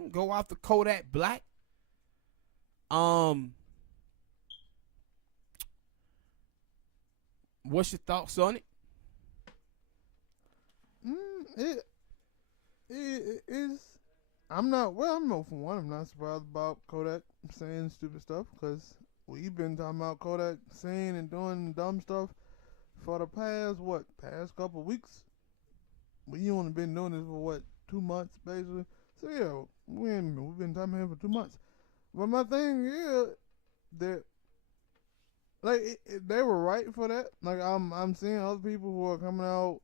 game. Go after Kodak Black. What's your thoughts on it? It is. I'm not. Well, I'm no for one. I'm not surprised about Kodak saying stupid stuff because we've been talking about Kodak saying and doing dumb stuff for the past couple weeks. We only been doing this for 2 months basically. So yeah, we've been talking here for 2 months. But my thing is that they were right for that. Like I'm seeing other people who are coming out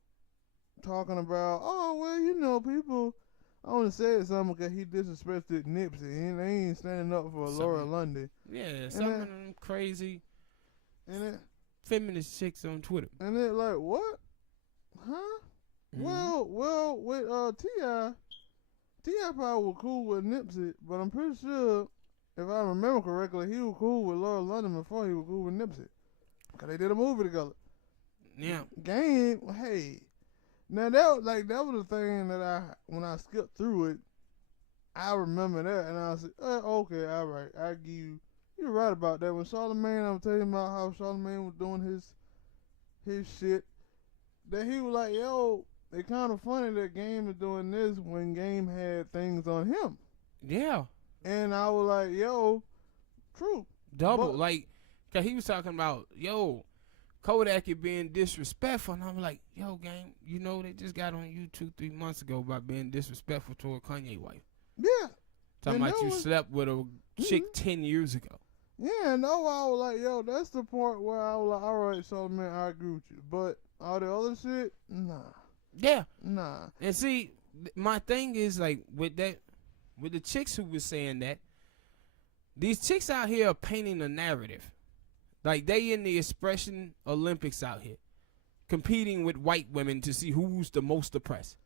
talking about, oh well, people. I want to say something because he disrespected Nipsey and they ain't standing up for Laura London. Yeah, some of them crazy feminist chicks on Twitter. And they're like, what? Huh? Mm-hmm. Well, with T.I. probably was cool with Nipsey, but I'm pretty sure, if I remember correctly, he was cool with Laura London before he was cool with Nipsey. Because they did a movie together. Yeah. Game, hey. Now, that was the thing that when I skipped through it, I remember that, and I said, okay, all right, I give you, you're right about that. When Charlamagne, I'm telling you about how Charlamagne was doing his shit, that he was like, yo, it's kind of funny that Game is doing this when Game had things on him. Yeah. And I was like, yo, true. Double, because he was talking about, yo, Kodak is being disrespectful, and I'm like, yo, Game, they just got on you 2-3 months ago about being disrespectful toward Kanye's wife. Yeah. Talking about you slept with a chick 10 years ago. Yeah, and I was like, yo, that's the part where I was like, all right, so man, I agree with you. But all the other shit, nah. Yeah. Nah. And see, my thing is, with the chicks who was saying that, these chicks out here are painting a narrative. Like, they in the expression Olympics out here, competing with white women to see who's the most oppressed.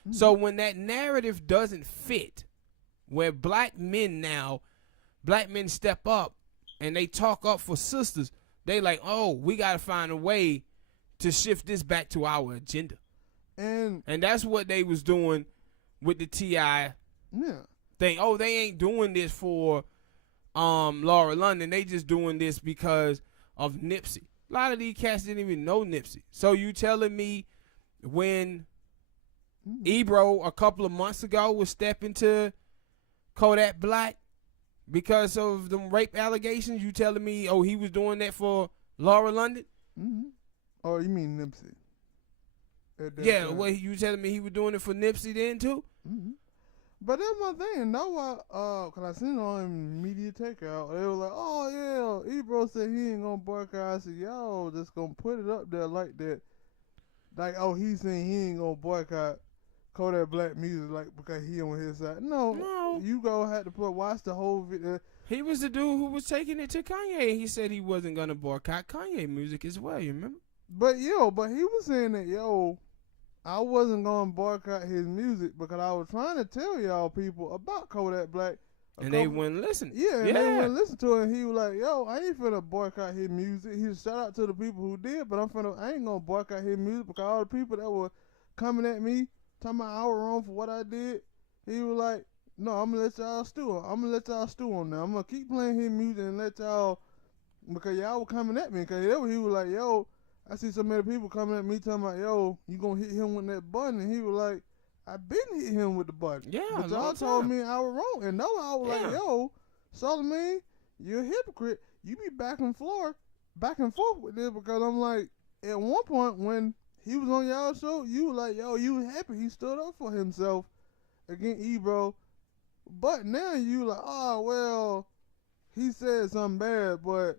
Mm-hmm. So when that narrative doesn't fit, where black men step up and they talk up for sisters, they like, oh, we got to find a way to shift this back to our agenda. And that's what they was doing with the T.I. thing. Oh, they ain't doing this for Laura London. They just doing this because of Nipsey. A lot of these cats didn't even know Nipsey. So you telling me when Ebro a couple of months ago was stepping to Kodak Black because of them rape allegations, you telling me, oh, he was doing that for Laura London? Mm-hmm. Oh, you mean Nipsey? Yeah, well, you telling me he was doing it for Nipsey then too? Mm-hmm. But that's my thing. Now, cause I seen it on Media Takeout. They were like, "Oh yeah, Ebro said he ain't gonna boycott." I said, "Y'all just gonna put it up there like that, like he's saying he ain't gonna boycott Kodak Black music like because he on his side." No, you gonna have to watch the whole video. He was the dude who was taking it to Kanye. He said he wasn't gonna boycott Kanye music as well. You remember? But he was saying that I wasn't going to boycott his music because I was trying to tell y'all people about Kodak Black. And they wouldn't listen. Yeah, and they wouldn't listen to it. And he was like, yo, I ain't finna boycott his music. He shout out to the people who did, but I ain't going to boycott his music because all the people that were coming at me, talking about I was wrong for what I did, he was like, no, I'm going to let y'all stew on. I'm going to let y'all stew on now. I'm going to keep playing his music and let y'all, because y'all were coming at me. Because he was like, yo, I see so many people coming at me talking about, yo, you gonna hit him with that button? And he was like, I been hit him with the button. Yeah, but y'all told me I was wrong. And no, I was like, yo, Charlamagne, you're a hypocrite. You be back and forth with this because I'm like, at one point when he was on y'all show, you were like, yo, you was happy he stood up for himself against Ebro. But now you like, oh, well, he said something bad, but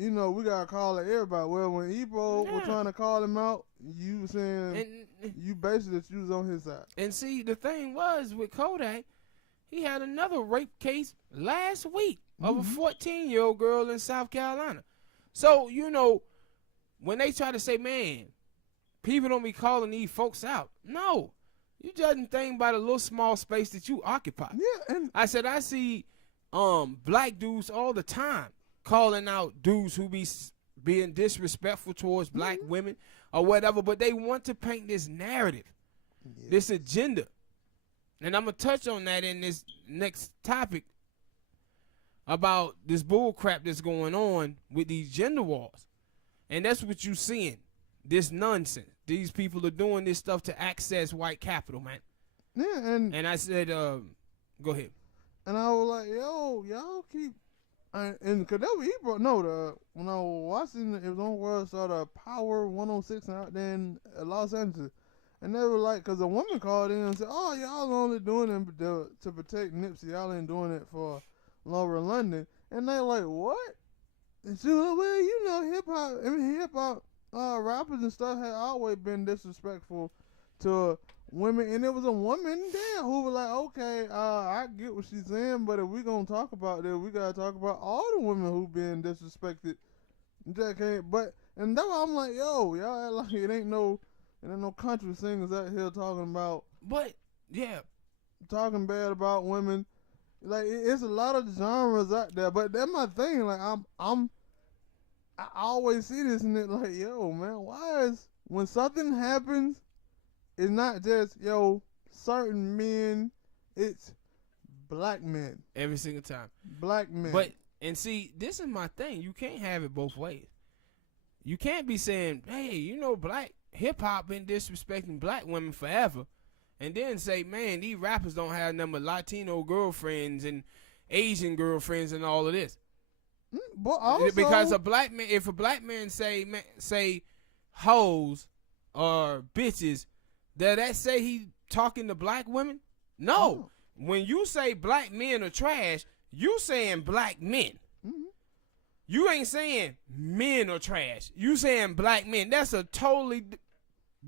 we gotta call it everybody. Well, when Ebro was trying to call him out, you were saying you basically that you was on his side. And see, the thing was with Kodak, he had another rape case last week of a 14-year-old girl in South Carolina. So, when they try to say, man, people don't be calling these folks out. No. You judging things by the little small space that you occupy. Yeah, and I see black dudes all the time calling out dudes who be being disrespectful towards black women or whatever, but they want to paint this narrative, this agenda. And I'm going to touch on that in next topic about this bull crap that's going on with these gender wars. And that's what you seeing. This nonsense. These people are doing this stuff to access white capital, man. Yeah, and I said, go ahead. And I was like, yo, y'all keep, and cause that was, he brought, no, when I was watching, it was on World Star, the Power 106 out there in Los Angeles. And they were like, cause a woman called in and said, oh, y'all only doing it to protect Nipsey. Y'all ain't doing it for Laura London. And they like, what? And she was like, well, you know, hip-hop rappers and stuff had always been disrespectful to women. And it was a woman there who was like, okay, I get what she's saying, but if we gonna talk about this, we gotta talk about all the women who been disrespected. And that's why I'm like, yo, y'all act like it ain't no country singers out here talking about, but yeah, talking bad about women. Like, it's a lot of genres out there, but that's my thing. Like, I always see this and it like, yo, man, why is, when something happens, it's not just, yo, certain men, it's black men. Every single time. Black men. But, and see, this is my thing. You can't have it both ways. You can't be saying, hey, you know, black hip-hop been disrespecting black women forever, and then say, man, these rappers don't have none but Latino girlfriends and Asian girlfriends and all of this. But also, because a black man, if a black man say hoes or bitches, does that say he talking to black women? No. When you say black men are trash, you saying black men. Mm-hmm. You ain't saying men are trash. You saying black men. That's a totally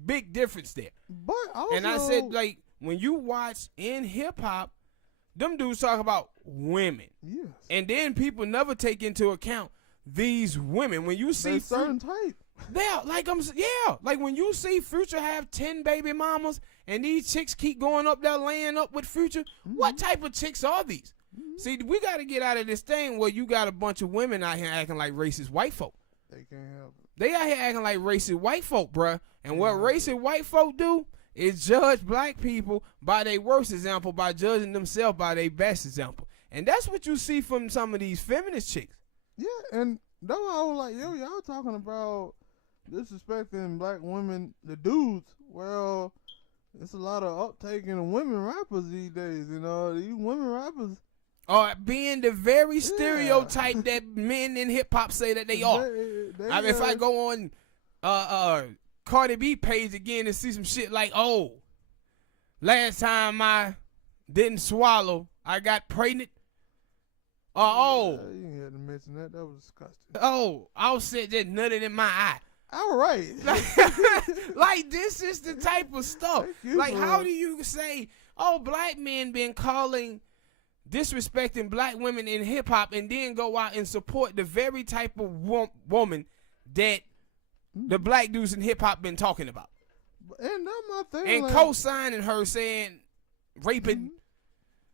big difference there. But also, and I said, like, when you watch in hip hop, them dudes talk about women. Yes. And then people never take into account these women. When you see certain type. Yeah, like when you see Future have 10 baby mamas and these chicks keep going up there laying up with Future, what type of chicks are these? See, we got to get out of this thing where you got a bunch of women out here acting like racist white folk. They can't help it. They out here acting like racist white folk, bruh. And what racist white folk do is judge black people by their worst example, by judging themselves by their best example. And that's what you see from some of these feminist chicks. Yeah, and that's why I was like, yo, y'all talking about disrespecting black women, the dudes. Well, it's a lot of uptake in women rappers these days, you know. These women rappers are being the very stereotype that men in hip hop say that they are. I mean, if I go on Cardi B page again and see some shit like, oh, last time I didn't swallow, I got pregnant. You had to mention that. That was disgusting. Oh, I was said that nutted in my eye. All right. Like, this is the type of stuff. Like, how do you say, oh, black men been disrespecting black women in hip hop and then go out and support the very type of woman that the black dudes in hip hop been talking about. And that's my thing. And like, co-signing her saying raping,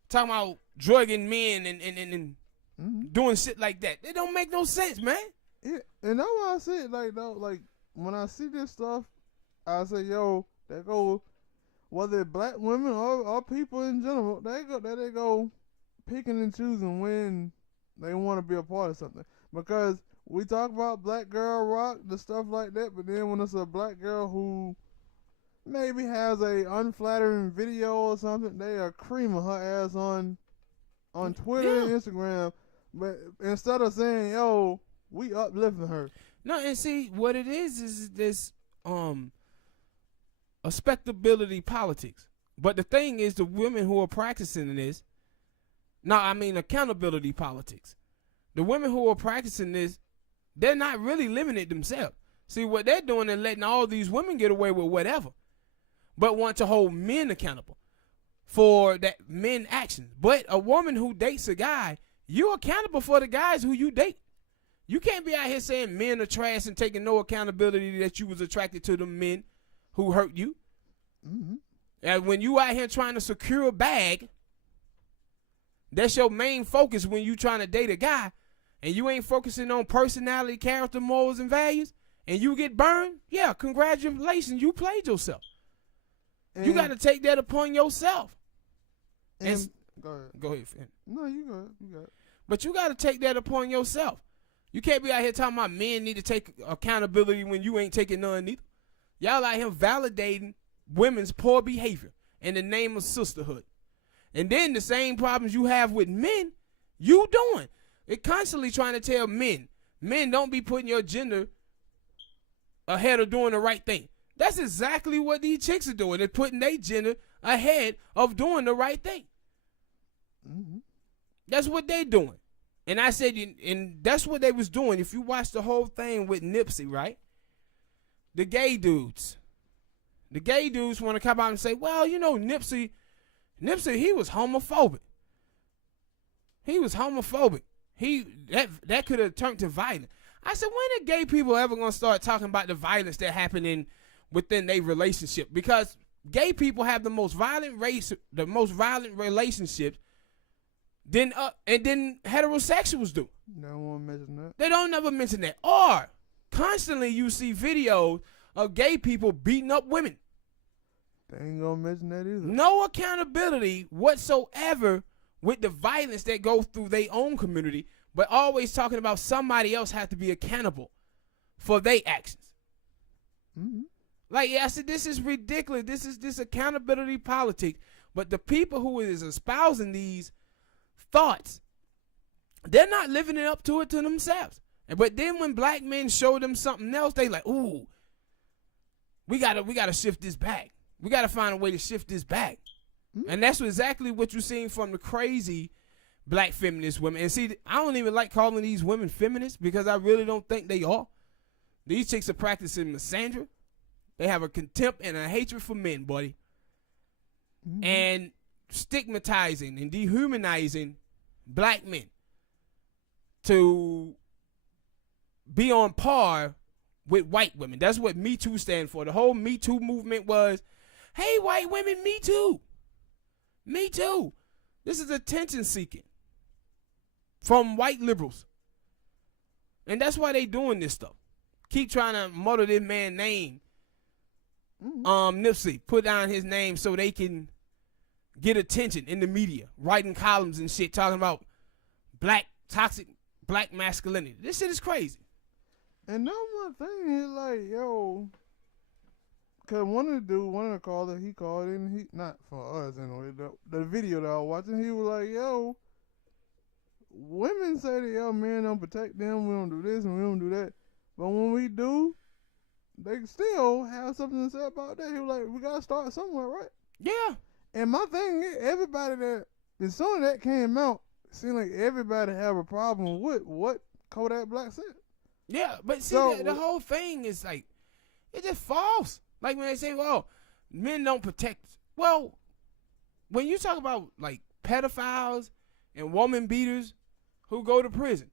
talking about drugging men and doing shit like that. It don't make no sense, man. Yeah, and that's why I said, like, though, like, when I see this stuff, I say, yo, that go, whether it's black women or people in general, they go picking and choosing when they want to be a part of something. Because we talk about black girl rock, the stuff like that, but then when it's a black girl who maybe has a unflattering video or something, they are creaming her ass on Twitter and Instagram. But instead of saying, yo, we uplifting her. No, and see, what it is this respectability politics. But the thing is, the women who are practicing this, accountability politics. The women who are practicing this, they're not really living it themselves. See, what they're doing is letting all these women get away with whatever, but want to hold men accountable for that men action. But a woman who dates a guy, you're accountable for the guys who you date. You can't be out here saying men are trash and taking no accountability that you was attracted to the men who hurt you. And when you out here trying to secure a bag, that's your main focus when you trying to date a guy, and you ain't focusing on personality, character, morals, and values, and you get burned, yeah, congratulations, you played yourself. And you got to take that upon yourself. And Go ahead. Go ahead, fam. No, you got it. You got it. But you got to take that upon yourself. You can't be out here talking about men need to take accountability when you ain't taking none either. Y'all out here validating women's poor behavior in the name of sisterhood. And then the same problems you have with men, you doing. It constantly trying to tell men don't be putting your gender ahead of doing the right thing. That's exactly what these chicks are doing. They're putting their gender ahead of doing the right thing. Mm-hmm. That's what they doing. And I said, and that's what they was doing. If you watch the whole thing with Nipsey, right? The gay dudes want to come out and say, well, you know, Nipsey, he was homophobic. He was homophobic. That could have turned to violence. I said, when are gay people ever gonna start talking about the violence that happened within their relationship? Because gay people have the most violent relationships than heterosexuals do. They don't want to mention that. They don't never mention that. Or constantly you see videos of gay people beating up women. They ain't gonna mention that either. No accountability whatsoever with the violence that goes through their own community, but always talking about somebody else has to be accountable for their actions. Mm-hmm. Like, I said, this is ridiculous. This accountability politics. But the people who is espousing these thoughts, they're not living up to it to themselves. But then when black men show them something else, they like, ooh, we gotta shift this back. We gotta find a way to shift this back. Mm-hmm. And that's exactly what you're seeing from the crazy black feminist women. And see, I don't even like calling these women feminists because I really don't think they are. These chicks are practicing misandry. They have a contempt and a hatred for men, buddy. Mm-hmm. And stigmatizing and dehumanizing black men to be on par with white women. That's what Me Too stand for. The whole Me Too movement was, hey, white women, me too. Me too. This is attention seeking from white liberals. And that's why they doing this stuff. Keep trying to mutter this man's name. Nipsey, put down his name so they can get attention in the media, writing columns and shit, talking about toxic black masculinity. This shit is crazy. And number one thing is like, yo, cause one of the callers, he called in, he not for us anyway. The video that I was watching, he was like, yo, women say that yo men don't protect them, we don't do this and we don't do that, but when we do, they still have something to say about that. He was like, we gotta start somewhere, right? Yeah. And my thing is, everybody that, as soon as that came out, it seemed like everybody have a problem with what Kodak Black said. Yeah, but see, So, the whole thing is like, it's just false. Like when they say, well, men don't protect us. Well, when you talk about like pedophiles and woman beaters who go to prison,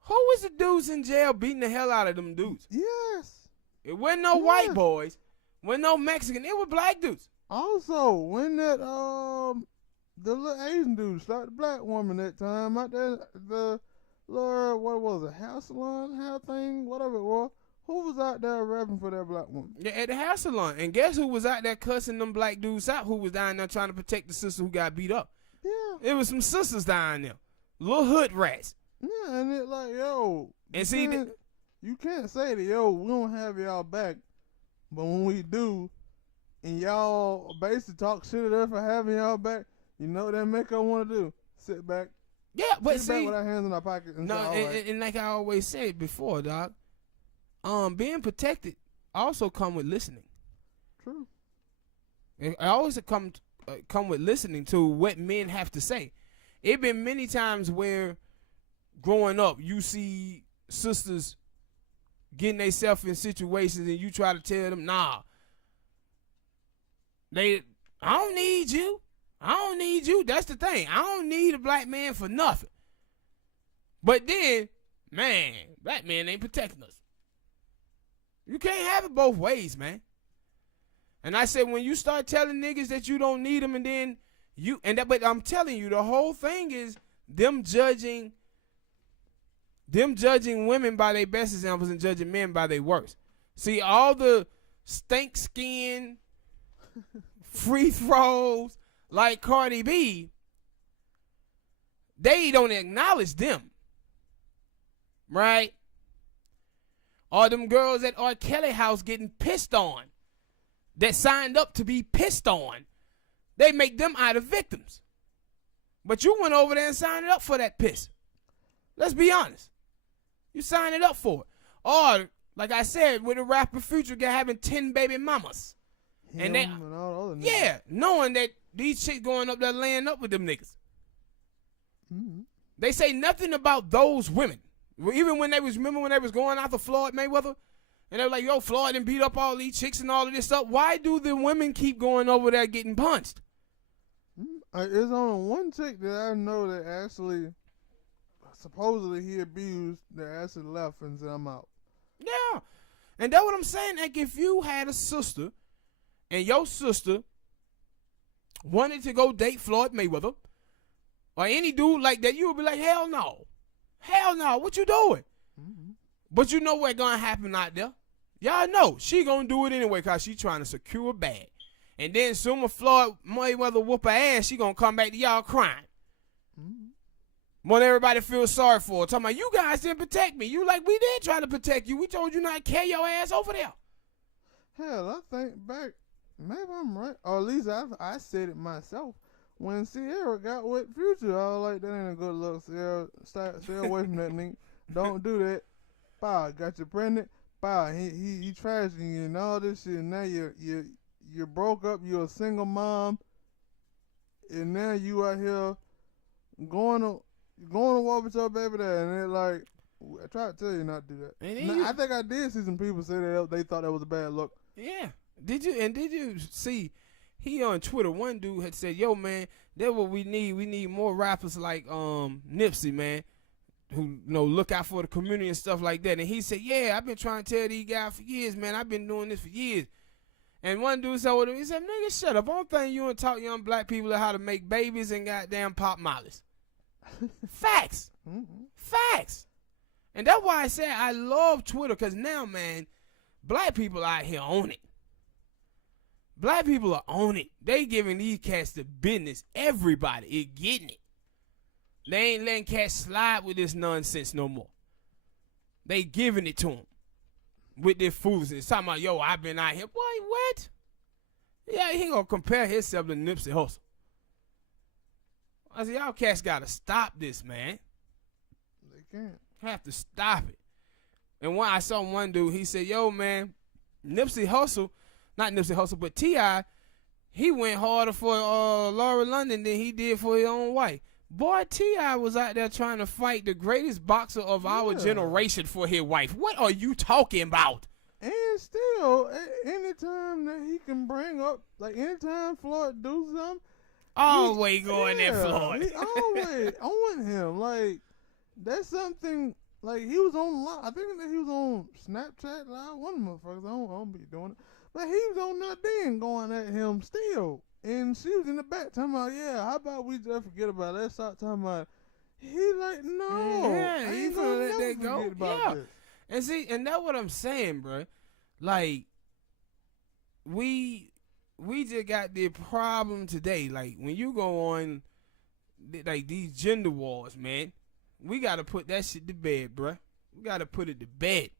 who was the dudes in jail beating the hell out of them dudes? Yes. It wasn't no white boys, wasn't no Mexican, it was black dudes. Also, when that the little Asian dude shot the black woman that time out there, the little, what was it, hair salon, hair thing, whatever it was, who was out there rapping for that black woman? Yeah, at the hair salon. And guess who was out there cussing them black dudes out who was down there trying to protect the sister who got beat up? Yeah. It was some sisters down there. Little hood rats. Yeah, and it like, yo, And see, you can't say that, yo, we don't have y'all back, but when we do, and y'all basically talk shit at us for having y'all back, you know what that make us want to do? Sit back. yeah, but Sit back see, with our hands in our pockets and no, say, all right. and like I always said before, dog, being protected also come with listening. True. It always come with listening to what men have to say. It been many times where growing up, you see sisters getting themselves in situations and you try to tell them, nah, I don't need you. I don't need you. That's the thing. I don't need a black man for nothing. But then, man, black men ain't protecting us. You can't have it both ways, man. And I said, when you start telling niggas that you don't need them, and then but I'm telling you, the whole thing is them judging women by their best examples and judging men by their worst. See, all the stink skin, free throws like Cardi B, they don't acknowledge them, right? Or them girls at R. Kelly house getting pissed on, that signed up to be pissed on. They make them out of victims. But you went over there and signed up for that piss. Let's be honest. You signed it up for it. Or, like I said, with the rapper Future guy having 10 baby mamas. Him and all the other niggas. Yeah, knowing that these chicks going up there laying up with them niggas. Mm-hmm. They say nothing about those women. Even when they was, remember when they was going after Floyd Mayweather? And they were like, yo, Floyd done beat up all these chicks and all of this stuff. Why do the women keep going over there getting punched? It's only one chick that I know that actually, supposedly he abused, that actually left and said, I'm out. Yeah. And that's what I'm saying. Like, if you had a sister and your sister wanted to go date Floyd Mayweather or any dude like that, you would be like, hell no. Hell no. What you doing? Mm-hmm. But you know what's going to happen out there. Y'all know she going to do it anyway because she trying to secure a bag. And then soon as Floyd Mayweather whoop her ass, she going to come back to y'all crying. Mm-hmm. When everybody feels sorry for her. Talking about, you guys didn't protect me. You like, we did try to protect you. We told you not to carry your ass over there. Hell, I think back, maybe I'm right. Or at least I said it myself. When Sierra got with Future, I was like, that ain't a good look. Sierra, stay away from that nigga. Don't do that. Bah, got you pregnant. Bah, he trashing you and all this shit. And now you broke up. You're a single mom, and now you out here going to walk with your baby there. And they're like, I tried to tell you not to do that. Now, I think I did see some people say that they thought that was a bad look. Yeah. Did you see? He on Twitter, one dude had said, yo, man, that's what we need. We need more rappers like Nipsey, man, who look out for the community and stuff like that. And he said, yeah, I've been trying to tell these guys for years, man. I've been doing this for years. And one dude said, he said, nigga, shut up. I don't think you want to talk young black people how to make babies and goddamn pop mollies. Facts. Mm-hmm. Facts. And that's why I said I love Twitter, because now, man, black people out here own it. Black people are on it. They giving these cats the business. Everybody is getting it. They ain't letting cats slide with this nonsense no more. They giving it to them with their foolishness. Talking about, yo, I've been out here. Boy, what? Yeah, he gonna compare himself to Nipsey Hussle. I said, y'all cats gotta stop this, man. They can't. Have to stop it. And when I saw one dude, he said, yo, man, Nipsey Hussle, not Nipsey Hussle, but T.I., he went harder for Laura London than he did for his own wife. Boy, T.I. was out there trying to fight the greatest boxer of our generation for his wife. What are you talking about? And still, anytime that he can bring up, like anytime Floyd do something, always going at Floyd. He always on him. Like, that's something, like he was on live. I think that he was on Snapchat Live. One of the motherfuckers, I don't be doing it. But he was on that then going at him still. And she was in the back talking about, yeah, how about we just forget about it? Let's start talking about it. He like, no. Yeah, he gonna let that go. Yeah. This. And see, and that's what I'm saying, bro. Like, we just got the problem today. Like, when you go on, like, these gender wars, man, we got to put that shit to bed, bro. We got to put it to bed.